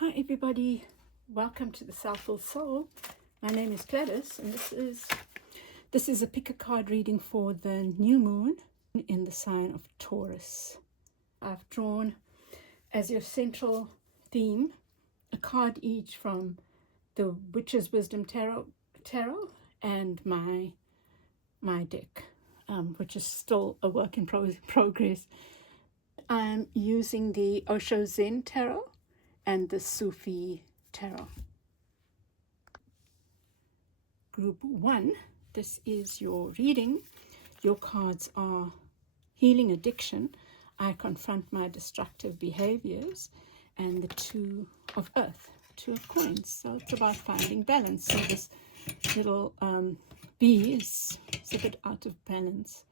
Hi everybody, welcome to the Soulful Soul. My name is Gladys, and this is a pick a card reading for the new moon in the sign of Taurus. I've drawn as your central theme a card each from the Witch's Wisdom Tarot and my deck, which is still a work in progress. I'm using the Osho Zen Tarot and the Sufi Tarot. Group 1, this is your reading. Your cards are Healing Addiction, I Confront My Destructive Behaviors, and the Two of Earth, Two of Coins. So it's about finding balance. So this little bee is a bit out of balance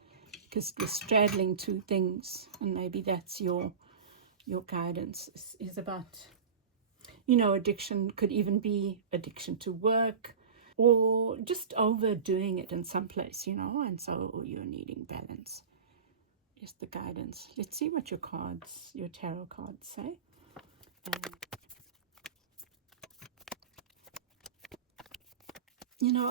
because we're straddling two things, and maybe that's your guidance is about, addiction. Could even be addiction to work or just overdoing it in some place, and so you're needing balance. Is the guidance. Let's see what your tarot cards say.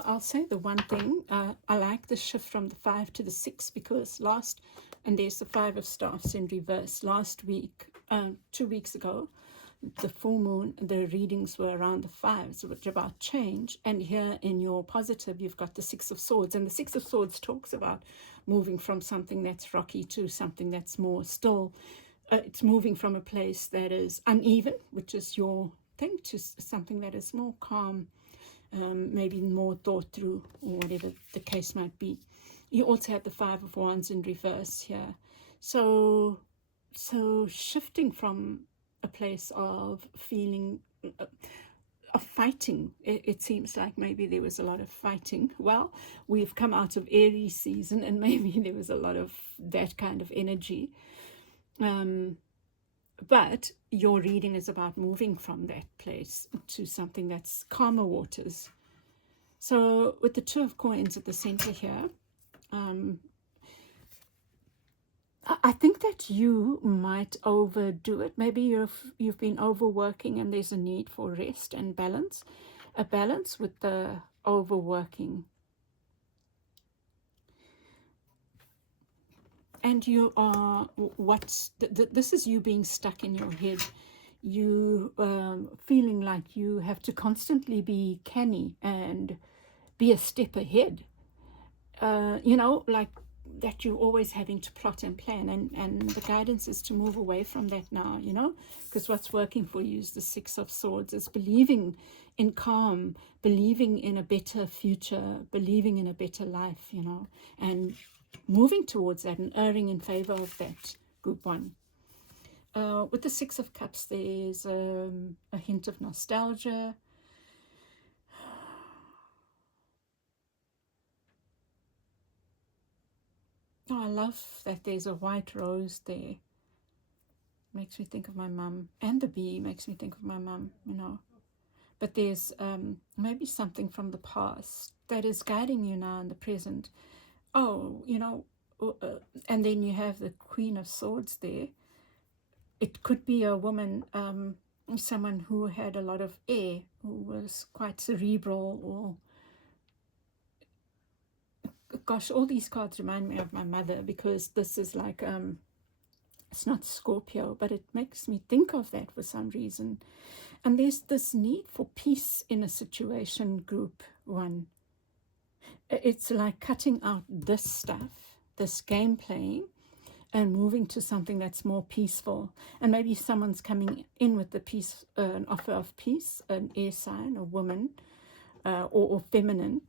I'll say the one thing, I like the shift from the 5 to the 6 because and there's the 5 of Staffs in reverse. Last week, 2 weeks ago, the full moon, the readings were around the 5s, which about change. And here in your positive, you've got the 6 of Swords. And the 6 of Swords talks about moving from something that's rocky to something that's more still. It's moving from a place that is uneven, which is your thing, to something that is more calm, maybe more thought through, or whatever the case might be. You also have the 5 of Wands in reverse here. So shifting from a place of feeling, of fighting. It seems like maybe there was a lot of fighting. Well, we've come out of Aries season, and maybe there was a lot of that kind of energy. But your reading is about moving from that place to something that's calmer waters. So with the 2 of Coins at the center here, I think that you might overdo it. Maybe you've been overworking and there's a need for rest and balance. A balance with the overworking. And you are, this is you being stuck in your head. You feeling like you have to constantly be canny and be a step ahead. Like that you're always having to plot and plan, and the guidance is to move away from that now, because what's working for you is the 6 of Swords. Is believing in calm, believing in a better future, believing in a better life, and moving towards that and erring in favor of that. Group 1. With the 6 of Cups, there's a hint of nostalgia. Oh, I love that there's a white rose there. Makes me think of my mum. And the bee makes me think of my mum, But there's maybe something from the past that is guiding you now in the present. Oh, and then you have the Queen of Swords there. It could be a woman, someone who had a lot of air, who was quite cerebral, or gosh, all these cards remind me of my mother, because this is like, it's not Scorpio, but it makes me think of that for some reason. And there's this need for peace in a situation, Group 1. It's like cutting out this stuff, this game playing, and moving to something that's more peaceful. And maybe someone's coming in with the peace, an offer of peace, an air sign, a woman, or feminine.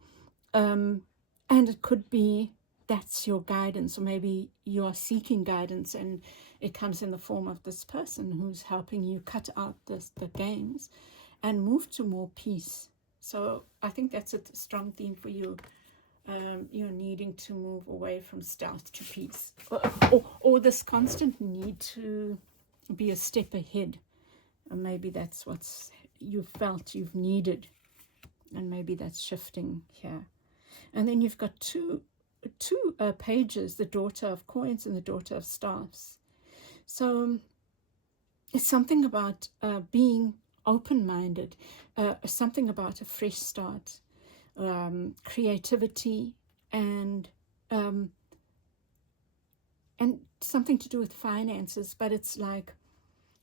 And it could be that's your guidance, or maybe you're seeking guidance and it comes in the form of this person who's helping you cut out the games and move to more peace. So I think that's a strong theme for you. You're needing to move away from stealth to peace, or this constant need to be a step ahead. And maybe that's what's you felt you've needed, and maybe that's shifting here. And then you've got two pages, the Daughter of Coins and the Daughter of Staffs. So it's something about being open-minded, something about a fresh start, creativity, and something to do with finances, but it's like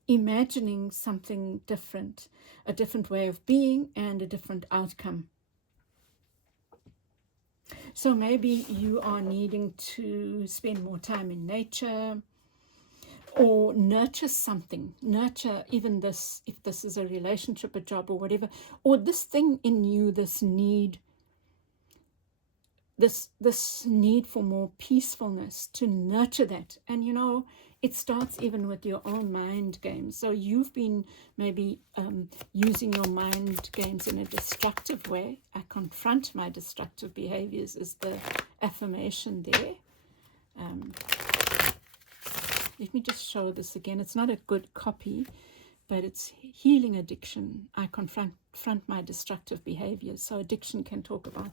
imagining something different, a different way of being and a different outcome. So maybe you are needing to spend more time in nature, or nurture something, nurture even this, if this is a relationship, a job, or whatever, or this thing in you, this need for more peacefulness, to nurture that. And you know, it starts even with your own mind games. So you've been maybe using your mind games in a destructive way. I confront my destructive behaviors is the affirmation there. Let me just show this again. It's not a good copy, but it's healing addiction. I confront my destructive behaviors. So addiction can talk about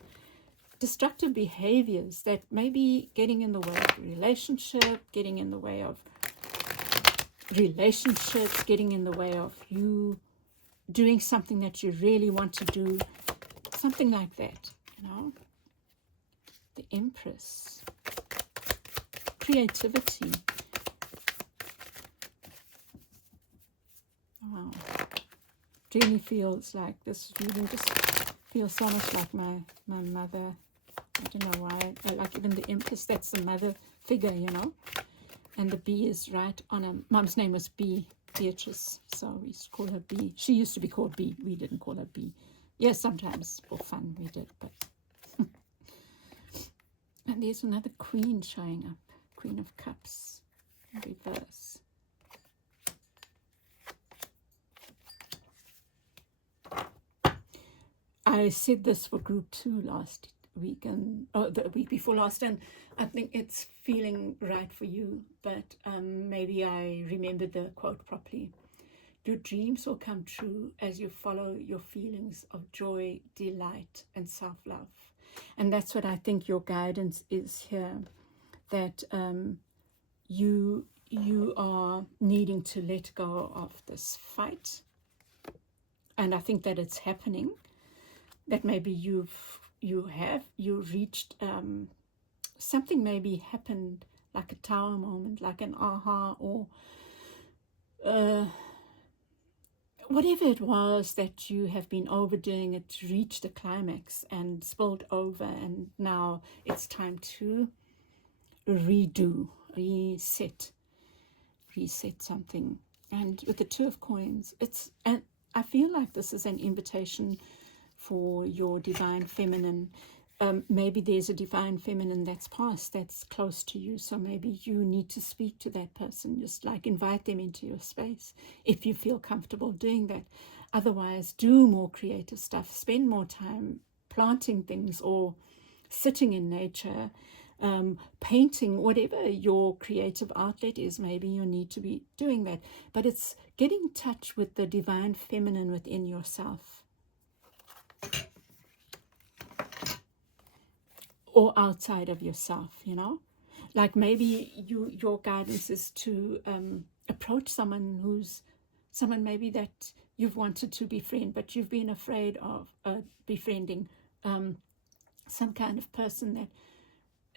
destructive behaviors that may be getting in the way of relationship, getting in the way of relationships, getting in the way of you doing something that you really want to do, something like that, you know. The Empress, creativity. Wow, really feels like this reading just feels so much like my mother. I don't know why. I like even the Empress, that's the mother figure, you know. And the bee is right on her. Mom's name was Bee, Beatrice, so we used to call her Bee. She used to be called Bee. We didn't call her Bee. Yes, sometimes for fun we did, but. And there's another Queen showing up. Queen of Cups, in reverse. I said this for group 2 last week, and the week before last, and I think it's feeling right for you, but maybe I remembered the quote properly. Your dreams will come true as you follow your feelings of joy, delight, and self-love. And that's what I think your guidance is here, that you are needing to let go of this fight. And I think that it's happening, that maybe you reached something, maybe happened, like a tower moment, like an aha, or whatever it was that you have been overdoing, it reached a climax and spilled over, and now it's time to reset something. And with the Two of Coins, and I feel like this is an invitation for your divine feminine. Maybe there's a divine feminine that's passed, that's close to you, so maybe you need to speak to that person, just like invite them into your space if you feel comfortable doing that. Otherwise, do more creative stuff, spend more time planting things or sitting in nature, painting, whatever your creative outlet is. Maybe you need to be doing that, but it's getting in touch with the divine feminine within yourself, or outside of yourself, you know. Like maybe your guidance is to approach someone maybe that you've wanted to befriend, but you've been afraid of befriending, some kind of person that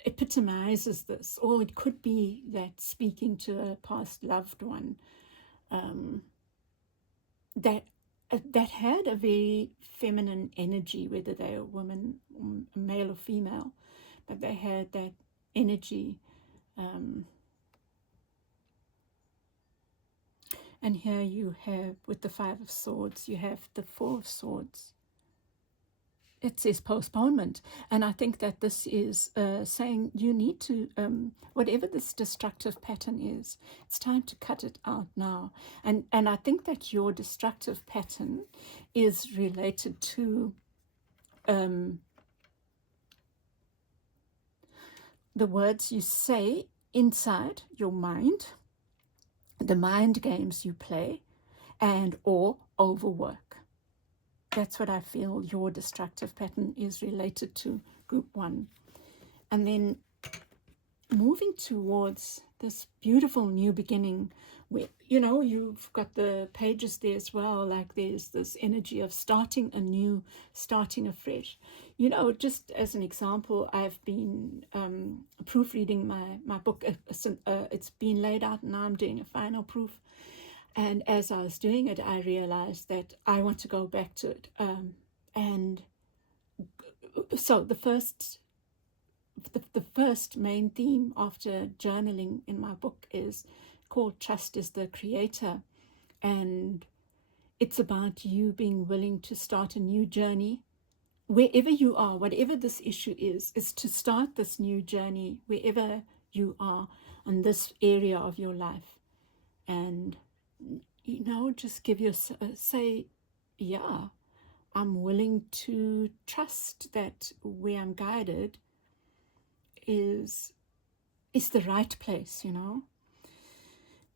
epitomizes this. Or it could be that speaking to a past loved one that had a very feminine energy, whether they're a woman, male or female, but they had that energy. And here you have, with the Five of Swords, you have the Four of Swords. It says postponement. And I think that this is saying you need to, whatever this destructive pattern is, it's time to cut it out now. And I think that your destructive pattern is related to the words you say inside your mind, the mind games you play, and or overwork. That's what I feel your destructive pattern is related to, group 1. And then moving towards this beautiful new beginning where, you know, you've got the pages there as well, like there's this energy of starting anew, starting afresh. You know, just as an example, I've been proofreading my book. It's been laid out and now I'm doing a final proof. And as I was doing it, I realized that I want to go back to it. And so the first main theme after journaling in my book is called Trust is the Creator. And it's about you being willing to start a new journey. Wherever you are, whatever this issue is to start this new journey wherever you are on this area of your life. And, you know, just give yourself, say, yeah, I'm willing to trust that where I'm guided is the right place, you know.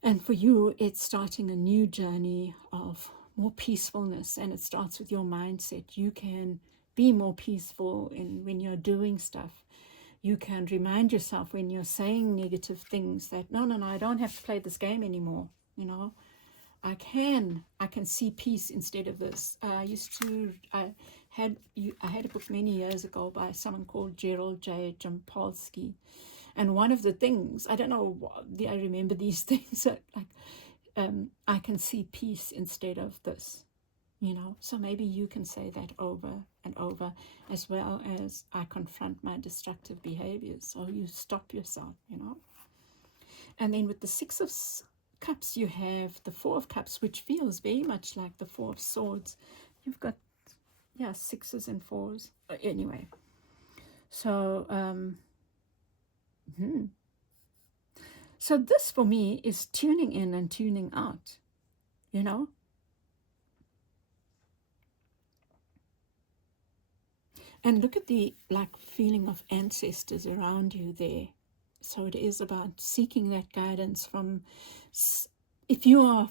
And for you, it's starting a new journey of more peacefulness, and it starts with your mindset. You can be more peaceful when you're doing stuff. You can remind yourself when you're saying negative things that, no, I don't have to play this game anymore, you know. I can see peace instead of this. I had a book many years ago by someone called Gerald J. Jampolsky, and one of the things, I don't know, I remember these things like I can see peace instead of this, you know. So maybe you can say that over and over, as well as I confront my destructive behaviors. So you stop yourself, you know. And then with the Six of Cups, you have the Four of Cups, which feels very much like the Four of Swords. You've got, yeah, sixes and fours. Anyway, so so this for me is tuning in and tuning out, you know. And look at the feeling of ancestors around you there. So it is about seeking that guidance from, if you are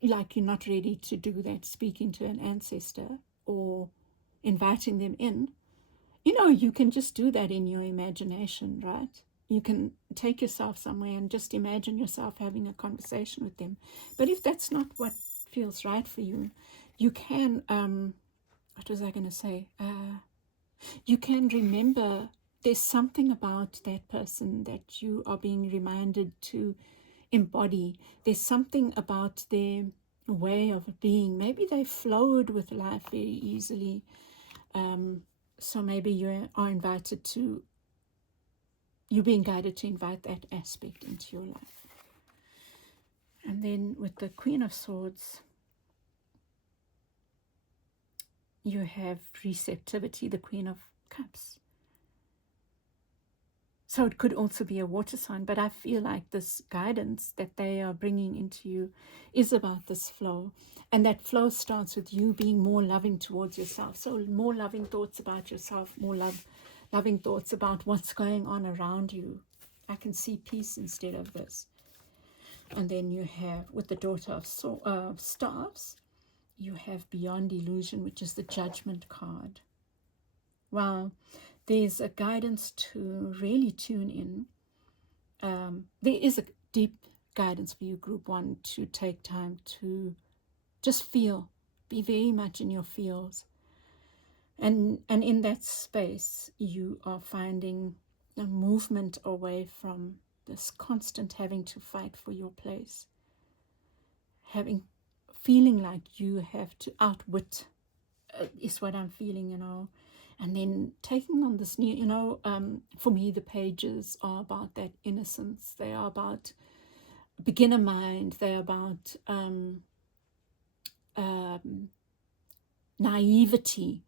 you're not ready to do that, speaking to an ancestor or inviting them in, you know, you can just do that in your imagination, right? You can take yourself somewhere and just imagine yourself having a conversation with them. But if that's not what feels right for you, you can, what was I going to say? You can remember there's something about that person that you are being reminded to embody. There's something about their way of being. Maybe they flowed with life very easily. So maybe you are invited to, you're being guided to invite that aspect into your life. And then with the Queen of Swords, you have receptivity, the Queen of Cups. So it could also be a water sign, but I feel like this guidance that they are bringing into you is about this flow. And that flow starts with you being more loving towards yourself. So more loving thoughts about yourself, more loving thoughts about what's going on around you. I can see peace instead of this. And then you have, with the Daughter of Staves, you have Beyond Illusion, which is the Judgment card. Wow. There's a guidance to really tune in. There is a deep guidance for you, Group 1, to take time to just feel, be very much in your feels. And in that space, you are finding a movement away from this constant having to fight for your place. Feeling like you have to outwit is what I'm feeling, you know. And then taking on this new, you know, for me, the pages are about that innocence. They are about beginner mind. They're about naivety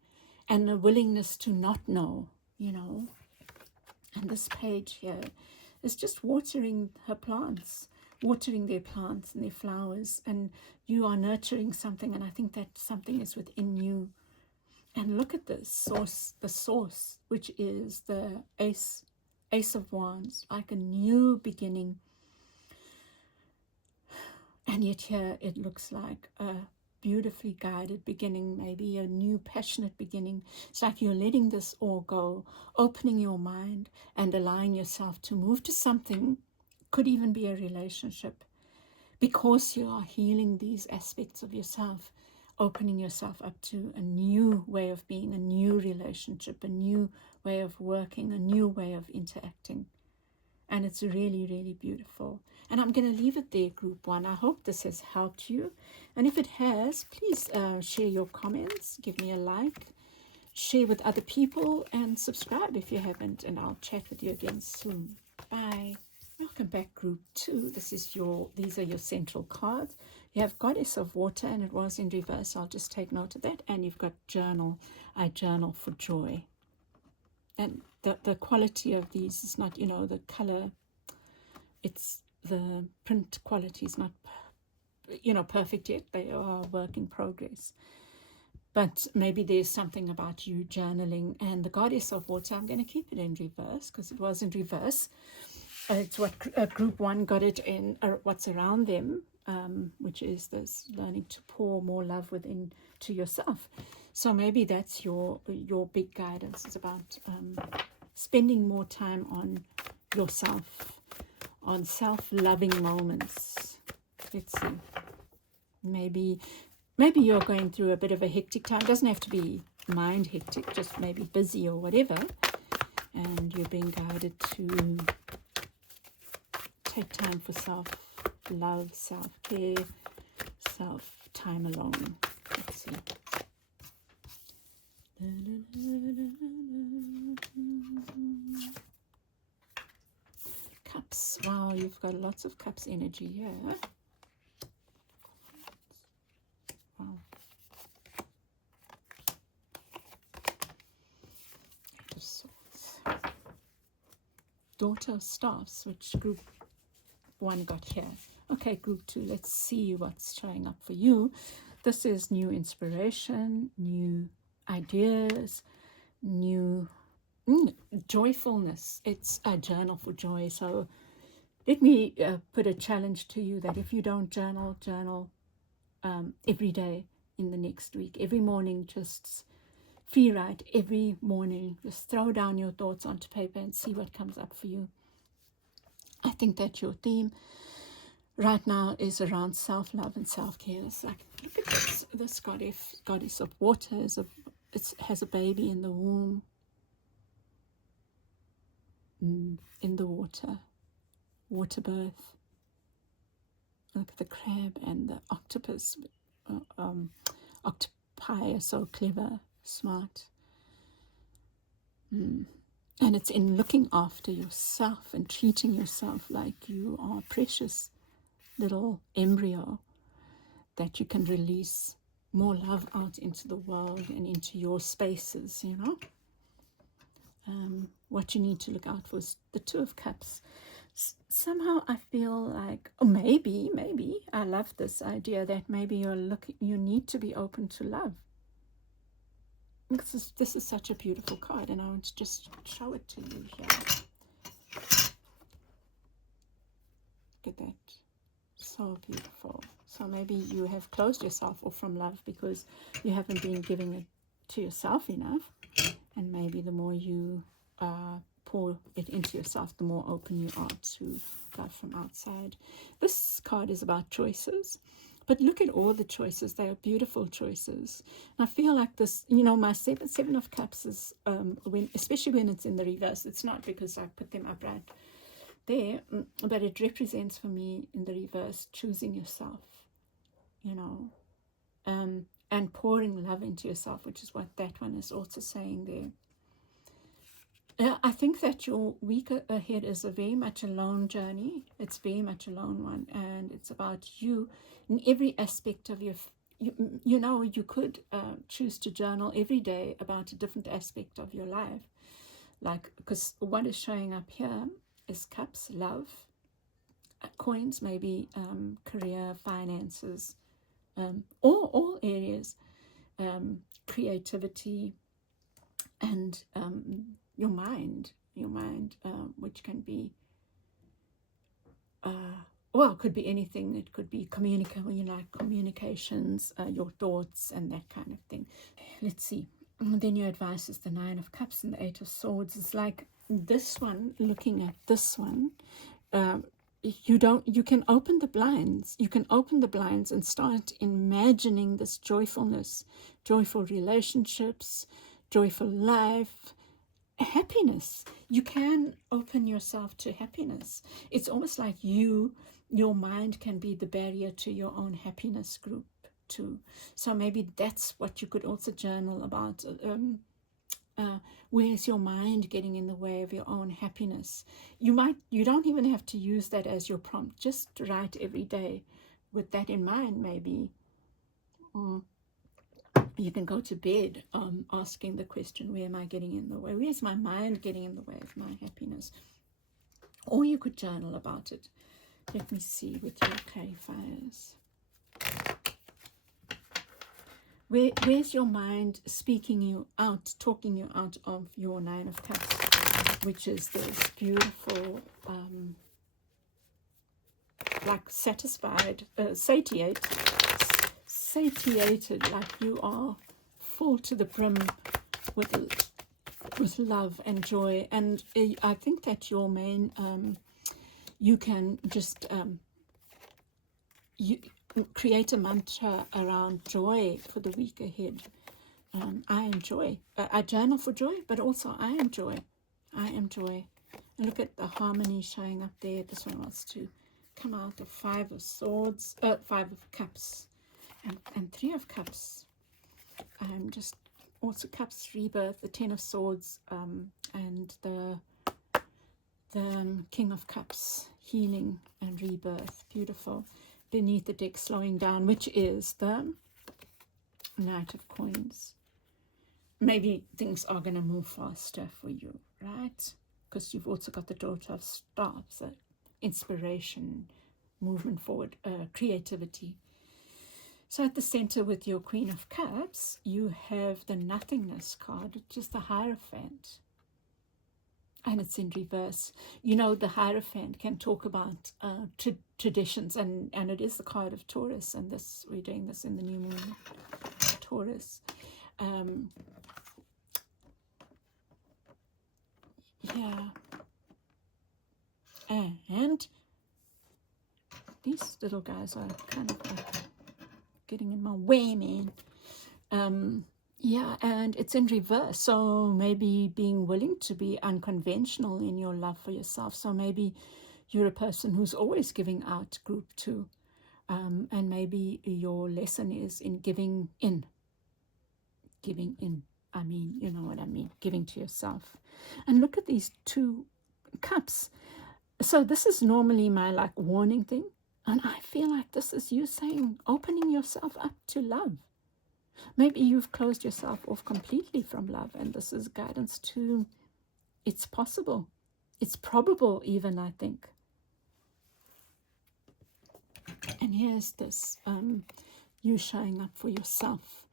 and a willingness to not know, you know. And this page here is just watering her plants, watering their plants and their flowers. And you are nurturing something, and I think that something is within you. And look at this source, the source, which is the Ace of Wands, like a new beginning. And yet here it looks like a beautifully guided beginning, maybe a new passionate beginning. It's like you're letting this all go, opening your mind and allowing yourself to move to something could even be a relationship, because you are healing these aspects of yourself, opening yourself up to a new way of being, a new relationship, a new way of working, a new way of interacting. And it's really, really beautiful. And I'm going to leave it there, group one. I hope this has helped you. And if it has, please share your comments, give me a like, share with other people, and subscribe if you haven't. And I'll chat with you again soon. Bye. Welcome back, group two. These are your central cards. You have Goddess of Water, and it was in reverse. I'll just take note of that. And you've got Journal. I journal for joy. And the quality of these is not, the color. It's the print quality is not, perfect yet. They are a work in progress. But maybe there's something about you journaling. And the Goddess of Water, I'm going to keep it in reverse because it was in reverse. It's what group one got it in, what's around them, which is this learning to pour more love within to yourself. So maybe that's your big guidance. It's about spending more time on yourself, on self-loving moments. Let's see. Maybe you're going through a bit of a hectic time. It doesn't have to be mind hectic, just maybe busy or whatever. And you're being guided to take time for self-love, self-care, self-time alone. Let's see. Cups. Wow, you've got lots of cups energy here. Wow. Daughter of Staffs, which group one got here. Okay, group two, let's see what's showing up for you. This is new inspiration, new ideas, new joyfulness. It's a journal for joy. So let me put a challenge to you that if you don't journal every day in the next week, every morning, just free write every morning. Just throw down your thoughts onto paper and see what comes up for you. I think that your theme right now is around self-love and self-care. It's like, look at this goddess of water has a baby in the womb, in the water birth. Look at the crab and the octopus. Octopi are so clever, smart. And it's in looking after yourself and treating yourself like you are a precious little embryo that you can release more love out into the world and into your spaces, What you need to look out for is the Two of Cups. Somehow I feel like, or maybe, I love this idea that maybe you need to be open to love. This is such a beautiful card, and I want to just show it to you here. Look at that. So beautiful. So maybe you have closed yourself off from love because you haven't been giving it to yourself enough. And maybe the more you pour it into yourself, the more open you are to love from outside. This card is about choices. But look at all the choices. They are beautiful choices. And I feel like this, my seven of cups is, especially when it's in the reverse. It's not because I put them upright there, but it represents for me in the reverse choosing yourself, and pouring love into yourself, which is what that one is also saying there. I think that your week ahead is a very much a lone journey. It's very much a lone one, and it's about you in every aspect of your. You could choose to journal every day about a different aspect of your life, because what is showing up here is cups, love, coins, maybe career, finances, all areas, creativity, and your mind, which can be, it could be anything. It could be communications, your thoughts, and that kind of thing. Let's see. And then your advice is the Nine of Cups and the Eight of Swords. It's like this one, looking at this one, you can open the blinds. You can open the blinds and start imagining this joyfulness, joyful relationships, joyful life, happiness. You can open yourself to happiness. It's almost like your mind can be the barrier to your own happiness group too. So maybe that's what you could also journal about. Where's your mind getting in the way of your own happiness? You don't even have to use that as your prompt. Just write every day with that in mind. Maybe you can go to bed asking the question, where am I getting in the way? Where's my mind getting in the way of my happiness? Or you could journal about it. Let me see with your clarifiers. Where's your mind speaking you out, talking you out of your Nine of Cups, which is this beautiful, like satisfied, satiated, like you are full to the brim with love and joy. And I think that your main, you can just create a mantra around joy for the week ahead. I am joy. I journal for joy, but also I am joy. I am joy. And look at the harmony showing up there. This one wants to come out of Five of Swords, Five of Cups, and Three of Cups. Just also Cups, rebirth, the Ten of Swords, and the King of Cups, healing and rebirth. Beautiful. Beneath the deck, slowing down, which is the Knight of Coins. Maybe things are going to move faster for you, right? Because you've also got the Daughter of Staves, inspiration, movement forward, creativity. So at the center with your Queen of Cups, you have the Nothingness card, which is the Hierophant. And it's in reverse. You know, the Hierophant can talk about traditions, and it is the card of Taurus, and this, we're doing this in the new moon, Taurus. Yeah. And these little guys are kind of like getting in my way, man. Yeah, and it's in reverse. So maybe being willing to be unconventional in your love for yourself. So maybe you're a person who's always giving out, group 2. And maybe your lesson is in giving in. Giving in. I mean, you know what I mean. Giving to yourself. And look at these 2 cups. So this is normally my like warning thing. And I feel like this is you saying, opening yourself up to love. Maybe you've closed yourself off completely from love, and this is guidance to, it's possible. It's probable even, I think. And here's this, you showing up for yourself.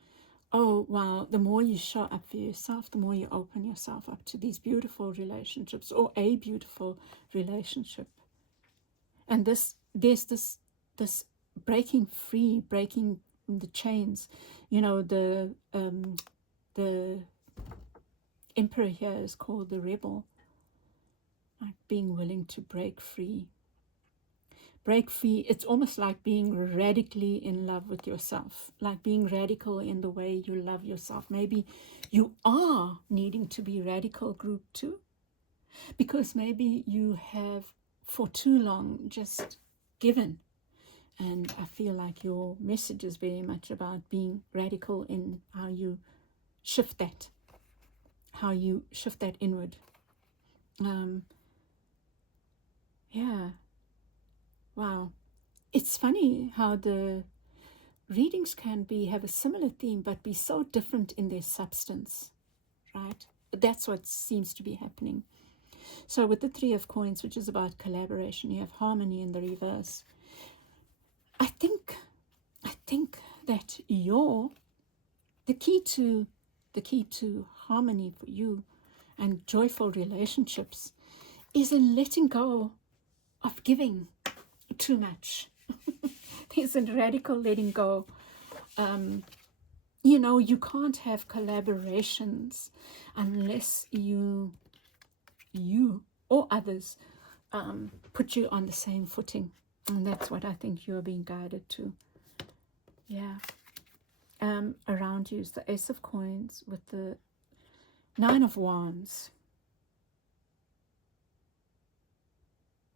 Oh, wow, the more you show up for yourself, the more you open yourself up to these beautiful relationships, or a beautiful relationship. And there's this breaking free, breaking the chains. You know, the Emperor here is called the Rebel, like being willing to break free. Break free, it's almost like being radically in love with yourself, like being radical in the way you love yourself. Maybe you are needing to be radical, group 2, because maybe you have for too long just given. And I feel like your message is very much about being radical in how you shift that, inward. Yeah. Wow. It's funny how the readings can have a similar theme, but be so different in their substance, right? That's what seems to be happening. So with the Three of Coins, which is about collaboration, you have harmony in the reverse. I think that the key to harmony for you and joyful relationships is in letting go of giving too much. There's a radical letting go. You know, you can't have collaborations unless you or others put you on the same footing. And that's what I think you're being guided to. Yeah. Around you is the Ace of Coins with the Nine of Wands.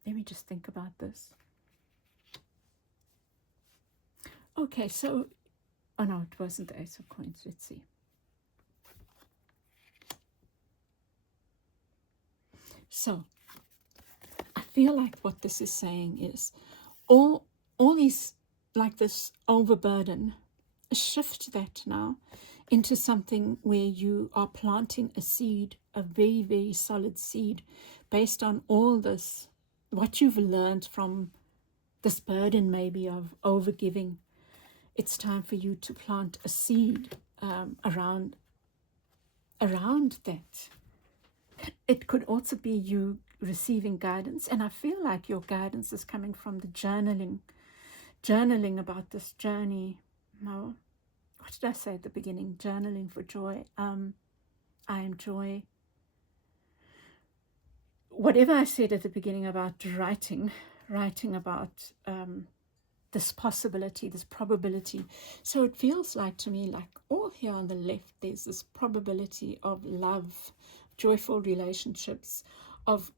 Let me just think about this. Okay, so, oh no, it wasn't the Ace of Coins. Let's see. So, I feel like what this is saying is all these, like this overburden, shift that now into something where you are planting a seed, a very, very solid seed, based on all this, what you've learned from this burden maybe of overgiving. It's time for you to plant a seed around that. It could also be you receiving guidance, and I feel like your guidance is coming from the journaling about this journey. No, what did I say at the beginning? Journaling for joy. I am joy. Whatever I said at the beginning about writing about this possibility, this probability. So it feels like to me, like all here on the left, there's this probability of love, joyful relationships, of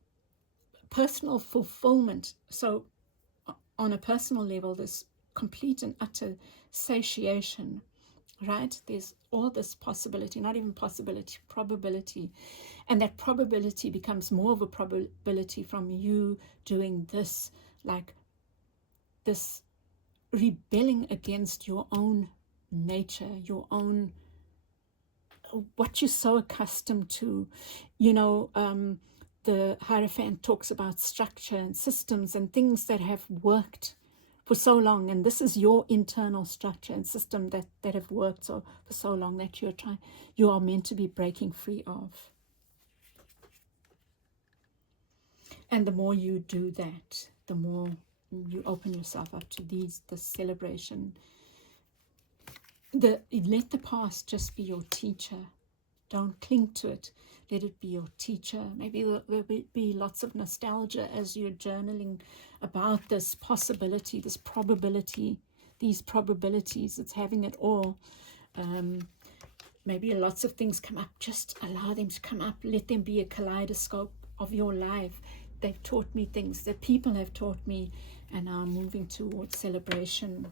personal fulfillment. So on a personal level, this complete and utter satiation, right? There's all this possibility, not even possibility, probability. And that probability becomes more of a probability from you doing this, like this rebelling against your own nature, your own, what you're so accustomed to. You know, the Hierophant talks about structure and systems and things that have worked for so long, and this is your internal structure and system that have worked for so long that you are meant to be breaking free of. And the more you do that, the more you open yourself up to the celebration. Let the past just be your teacher. Don't cling to it. Let it be your teacher. Maybe there'll be lots of nostalgia as you're journaling about this possibility, this probability, these probabilities. It's having it all. Maybe lots of things come up. Just allow them to come up. Let them be a kaleidoscope of your life. They've taught me things that people have taught me, and now I'm moving towards celebration.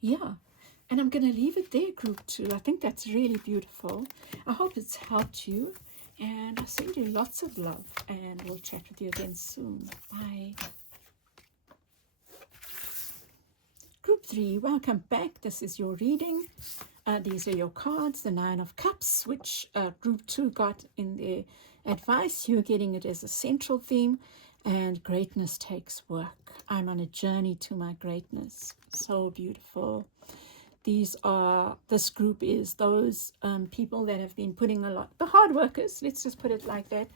Yeah, and I'm going to leave it there, group 2. I think that's really beautiful. I hope it's helped you, and I send you lots of love, and we'll chat with you again soon. Bye. Group 3, welcome back. This is your reading. These are your cards, the 9 of Cups, which group 2 got in their advice. You're getting it as a central theme, and greatness takes work. I'm on a journey to my greatness. So beautiful. This group is those people that have been putting a lot, the hard workers, let's just put it like that,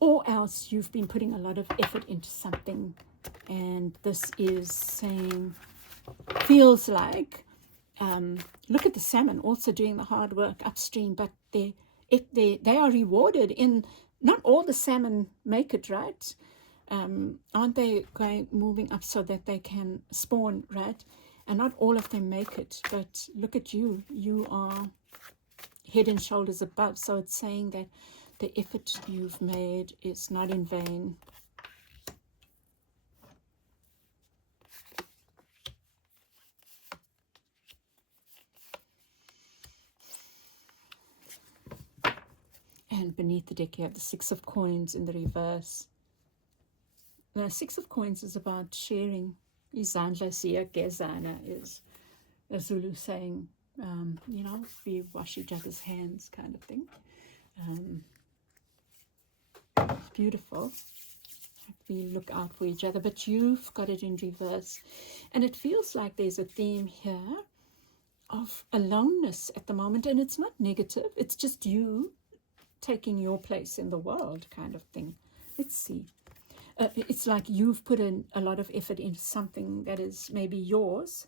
or else you've been putting a lot of effort into something, and this is saying, feels like, look at the salmon also doing the hard work upstream, but they are rewarded in, not all the salmon make it, right? Aren't they moving up so that they can spawn, right? And not all of them make it, but look at you. You are head and shoulders above. So it's saying that the effort you've made is not in vain. And beneath the deck you have the 6 of Coins in the reverse. The 6 of Coins is about sharing. Izandla siya gezana is a Zulu saying, you know, we wash each other's hands kind of thing. Beautiful. We look out for each other, but you've got it in reverse. And it feels like there's a theme here of aloneness at the moment, and it's not negative. It's just you taking your place in the world kind of thing. Let's see. It's like you've put in a lot of effort into something that is maybe yours,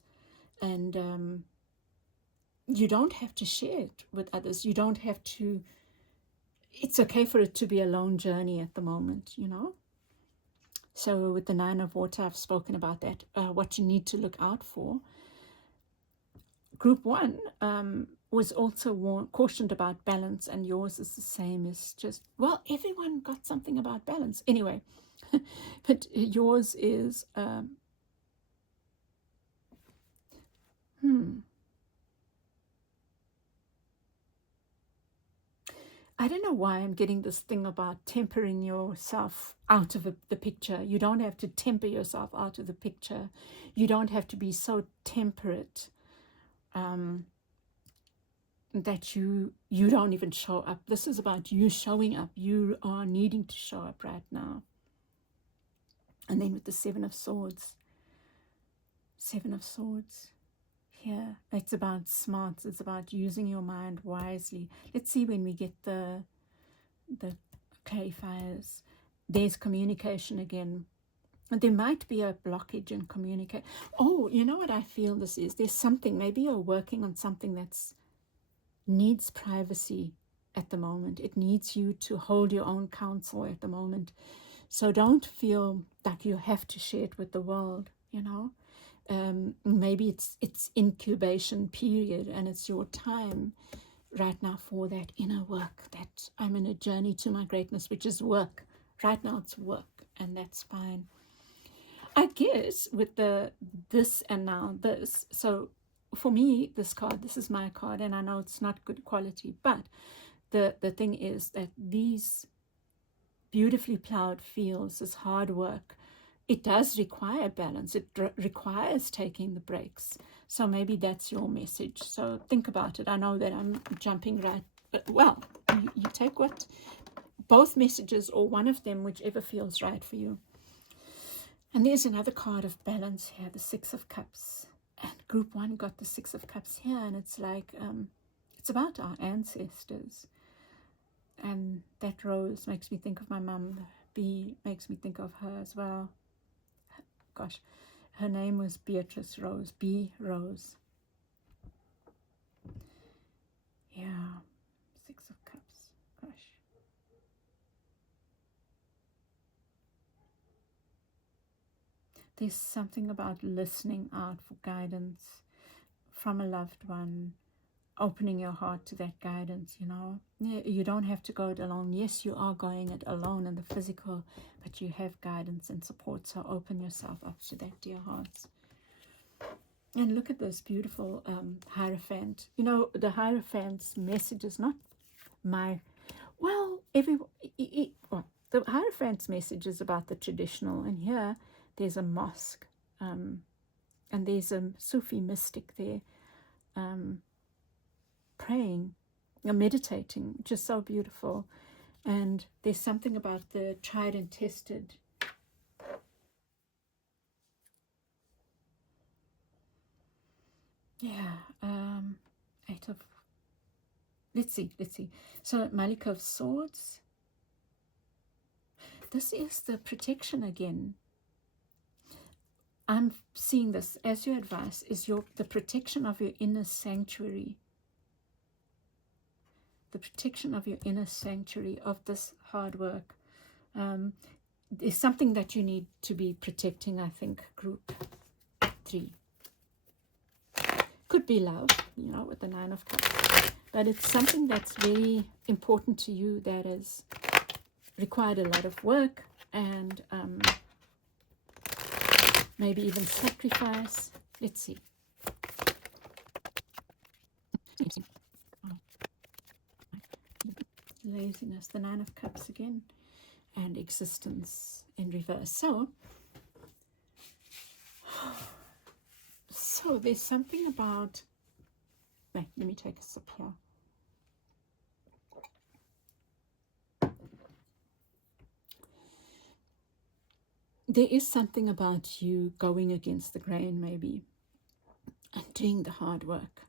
and you don't have to share it with others. You don't have to, it's okay for it to be a lone journey at the moment, you know. So with the Nine of Water, I've spoken about that, what you need to look out for. Group 1 was also cautioned about balance, and yours is the same. It's just, well, everyone got something about balance. Anyway, but yours is, I don't know why I'm getting this thing about tempering yourself out of the picture. You don't have to temper yourself out of the picture. You don't have to be so temperate that you don't even show up. This is about you showing up. You are needing to show up right now. And then with the Seven of Swords. Here, it's about smarts. It's about using your mind wisely. Let's see when we get the clarifiers. There's communication again. There might be a blockage in communication. Oh, you know what I feel this is? There's something, maybe you're working on something that's needs privacy at the moment. It needs you to hold your own counsel at the moment. So don't feel like you have to share it with the world, you know. Maybe it's incubation period, and it's your time right now for that inner work, that I'm in a journey to my greatness, which is work. Right now it's work, and that's fine. I guess with this and now this, so for me, this card, this is my card, and I know it's not good quality, but the thing is that these beautifully plowed fields, this hard work, it does require balance. It requires taking the breaks. So maybe that's your message. So think about it. I know that I'm jumping right, but well, you take what, both messages or one of them, whichever feels right for you. And there's another card of balance here, the Six of Cups. And group 1 got the Six of Cups here, and it's like, it's about our ancestors. And that rose makes me think of my mum. The bee makes me think of her as well. Gosh, her name was Beatrice Rose, B. Rose. Yeah, Six of Cups, gosh. There's something about listening out for guidance from a loved one, opening your heart to that guidance, you know. You don't have to go it alone. Yes, you are going it alone in the physical, but you have guidance and support, so open yourself up to that, dear hearts. And look at this beautiful Hierophant. You know, the Hierophant's message is not my, well, the Hierophant's message is about the traditional, and here there's a mosque, and there's a Sufi mystic there, praying, meditating, which is so beautiful. And there's something about the tried and tested. Yeah, Eight of, let's see. So Malik of Swords. This is the protection again. I'm seeing this as your advice is the protection of your inner sanctuary. The protection of your inner sanctuary, of this hard work. There's something that you need to be protecting, I think, group 3. Could be love, you know, with the Nine of Cups. But it's something that's very important to you, that has required a lot of work and maybe even sacrifice. Let's see. Laziness, the Nine of Cups again, and existence in reverse. So there's something about, wait, let me take a sip here. There is something about you going against the grain, maybe, and doing the hard work.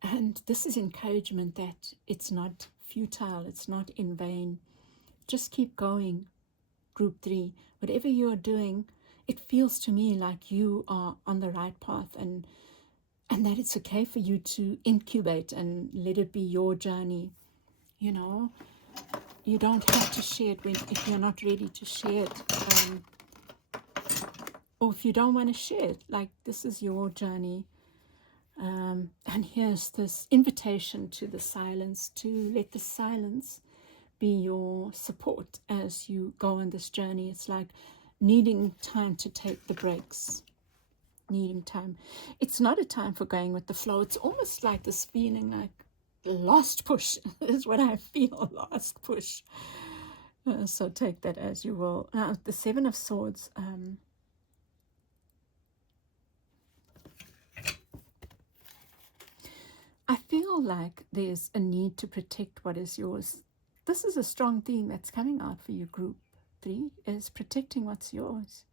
And this is encouragement that it's not futile, it's not in vain. Just keep going, group 3. Whatever you're doing, it feels to me like you are on the right path, and and that it's okay for you to incubate and let it be your journey. You know, you don't have to share it if you're not ready to share it, or if you don't want to share it. Like, this is your journey. And here's this invitation to the silence, to let the silence be your support as you go on this journey. It's like needing time to take the breaks, needing time. It's not a time for going with the flow. It's almost like this feeling like last push is what I feel, last push. So take that as you will. Now, the Seven of Swords. I feel like there's a need to protect what is yours. This is a strong theme that's coming out for you, Group 3, is protecting what's yours.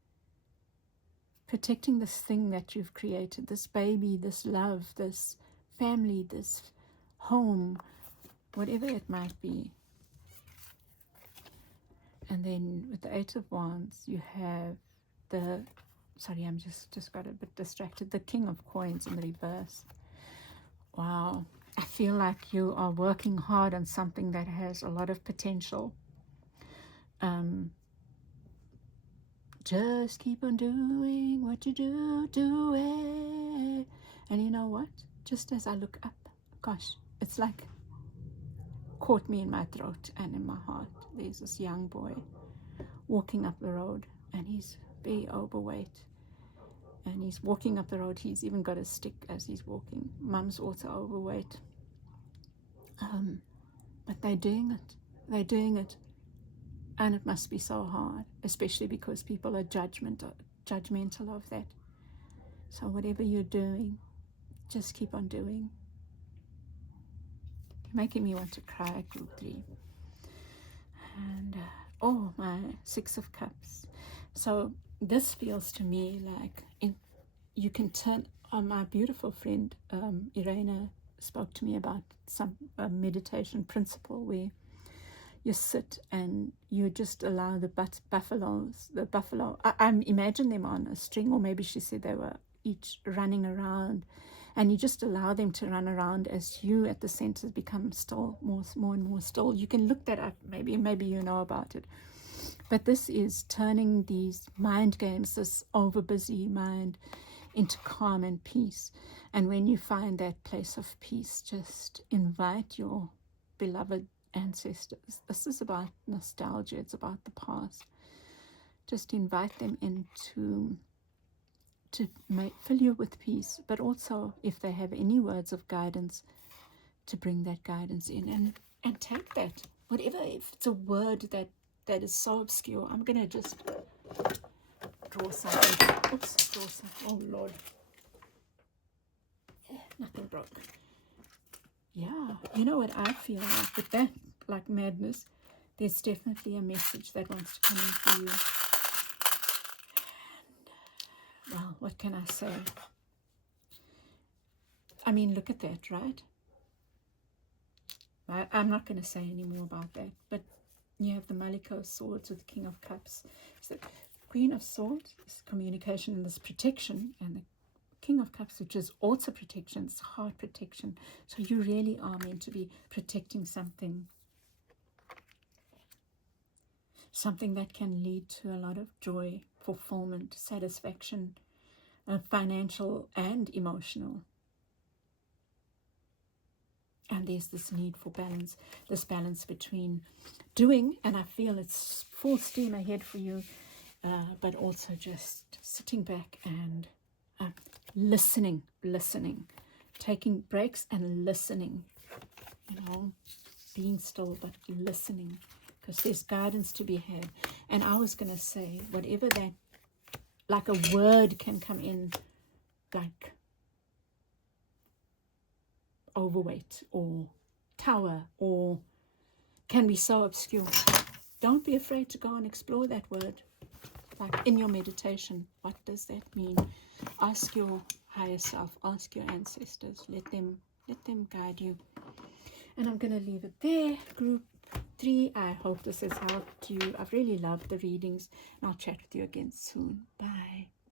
Protecting this thing that you've created, this baby, this love, this family, this home, whatever it might be. And then with the Eight of Wands, you have the, sorry, I'm just got a bit distracted, the King of Coins in the reverse. Wow, I feel like you are working hard on something that has a lot of potential. Just keep on doing what you do it. And you know what? Just as I look up, gosh, it's like caught me in my throat and in my heart. There's this young boy walking up the road, and he's very overweight. And he's walking up the road. He's even got a stick as he's walking. Mum's also overweight. But they're doing it. They're doing it. And it must be so hard, especially because people are judgmental of that. So whatever you're doing, just keep on doing. You're making me want to cry, Group 3. And, oh, my Six of Cups. So this feels to me like you can turn on. My beautiful friend Irena spoke to me about some meditation principle where you sit and you just allow the buffalo. I imagine them on a string, or maybe she said they were each running around, and you just allow them to run around as you at the center become still, more and more still. You can look that up, maybe you know about it. But this is turning these mind games, this overbusy mind, into calm and peace. And when you find that place of peace, just invite your beloved ancestors. This is about nostalgia. It's about the past. Just invite them in to fill you with peace, but also, if they have any words of guidance, to bring that guidance in and take that. Whatever, if it's a word that is so obscure, I'm going to just draw something. Oops, draw something. Oh, Lord. Nothing broke. Yeah, you know what I feel like with that, like madness, there's definitely a message that wants to come in for you. And, well, what can I say? I mean, look at that, right? I'm not going to say any more about that, but you have the Malika of Swords with the King of Cups. So the Queen of Swords is communication and this protection, and the King of Cups, which is also protection, it's heart protection. So you really are meant to be protecting something that can lead to a lot of joy, fulfillment, satisfaction, financial and emotional. And there's this need for balance, this balance between doing, and I feel it's full steam ahead for you, but also just sitting back and listening, taking breaks and listening, being still but listening, because there's guidance to be had. And I was going to say, whatever that, like a word can come in, like overweight or tower, or can be so obscure. Don't be afraid to go and explore that word, like in your meditation. What does that mean? Ask your higher self, ask your ancestors, let them guide you. And I'm going to leave it there, Group 3. I hope this has helped you. I've really loved the readings, and I'll chat with you again soon. Bye.